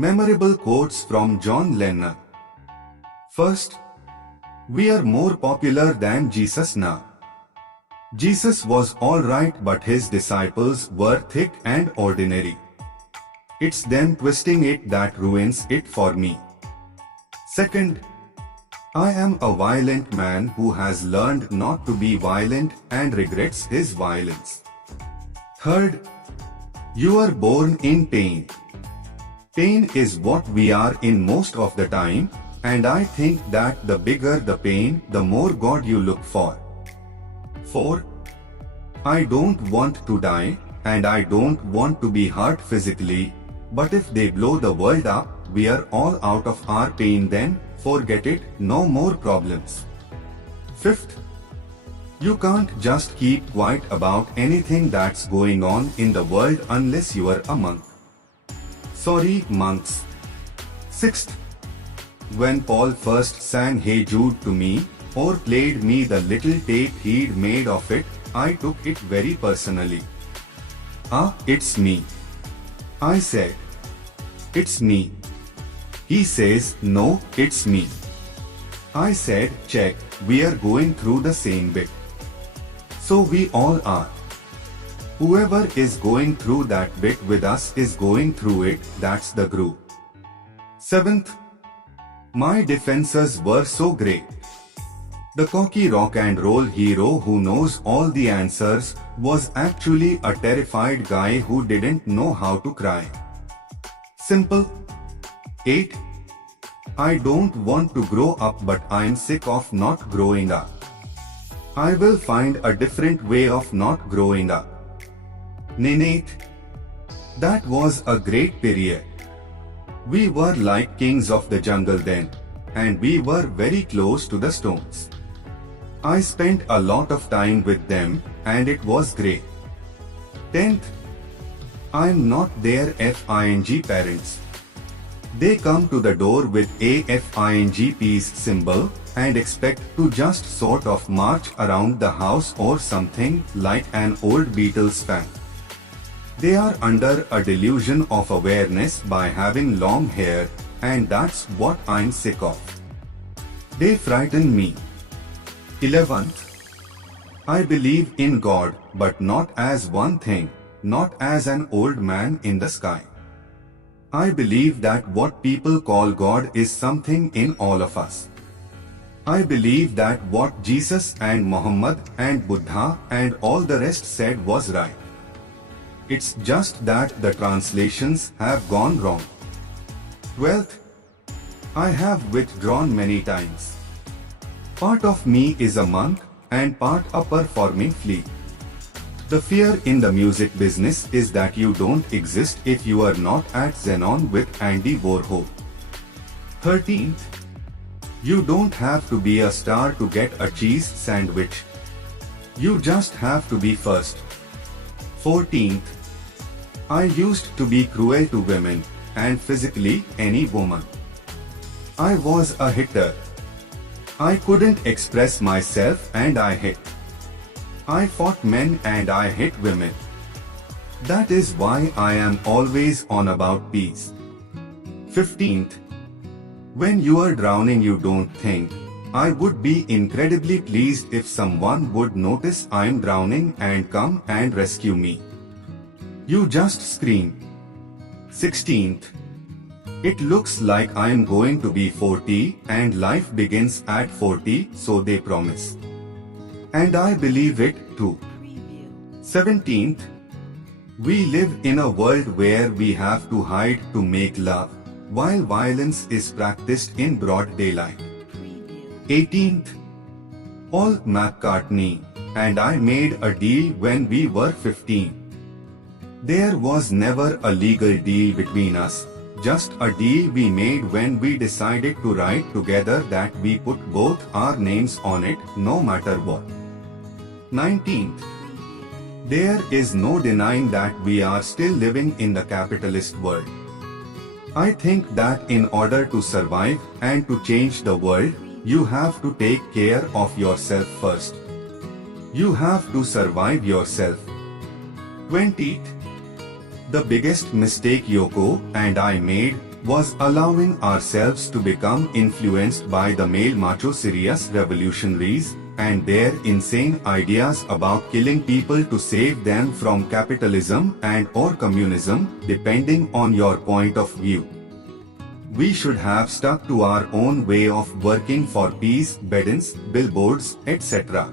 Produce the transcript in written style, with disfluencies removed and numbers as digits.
Memorable quotes from John Lennon. First, we are more popular than Jesus now. Jesus was alright, but his disciples were thick and ordinary. It's them twisting it that ruins it for me. Second, I am a violent man who has learned not to be violent and regrets his violence. Third, you are born in pain. Pain is what we are in most of the time, and I think that the bigger the pain, the more God you look for. 4. I don't want to die, and I don't want to be hurt physically, but if they blow the world up, we are all out of our pain then, forget it, no more problems. 5th. You can't just keep quiet about anything that's going on in the world unless you are a monk. Sorry, monks. 6th. When Paul first sang Hey Jude to me, or played me the little tape he'd made of it, I took it very personally. It's me. I said, it's me. He says, no, it's me. I said, check, we are going through the same bit. So we all are. Whoever is going through that bit with us is going through it, that's the groove. 7th. My defenses were so great. The cocky rock and roll hero who knows all the answers was actually a terrified guy who didn't know how to cry. Simple. 8. I don't want to grow up, but I'm sick of not growing up. I will find a different way of not growing up. 9. That was a great period. We were like kings of the jungle then, and we were very close to the stones. I spent a lot of time with them, and it was great. 10th. I'm not their FING parents. They come to the door with a FING peace symbol and expect to just sort of march around the house or something like an old Beatles fan. They are under a delusion of awareness by having long hair, and that's what I'm sick of. They frighten me. 11th. I believe in God, but not as one thing, not as an old man in the sky. I believe that what people call God is something in all of us. I believe that what Jesus and Muhammad and Buddha and all the rest said was right. It's just that the translations have gone wrong. 12th. I have withdrawn many times. Part of me is a monk, and part a performing flea. The fear in the music business is that you don't exist if you are not at Xenon with Andy Warhol. 13th. You don't have to be a star to get a cheese sandwich. You just have to be first. 14th. I used to be cruel to women, and physically any woman. I was a hitter. I couldn't express myself and I hit. I fought men and I hit women. That is why I am always on about peace. 15th. When you are drowning, you don't think, I would be incredibly pleased if someone would notice I'm drowning and come and rescue me. You just scream. 16th. It looks like I'm going to be 40 and life begins at 40, so they promise. And I believe it too. 17th. We live in a world where we have to hide to make love, while violence is practiced in broad daylight. 18th. Paul McCartney and I made a deal when we were 15. There was never a legal deal between us, just a deal we made when we decided to write together that we put both our names on it, no matter what. 19th. There is no denying that we are still living in the capitalist world. I think that in order to survive and to change the world, you have to take care of yourself first. You have to survive yourself. 20th. The biggest mistake Yoko and I made was allowing ourselves to become influenced by the male macho serious revolutionaries and their insane ideas about killing people to save them from capitalism and or communism, depending on your point of view. We should have stuck to our own way of working for peace, beddings, billboards, etc.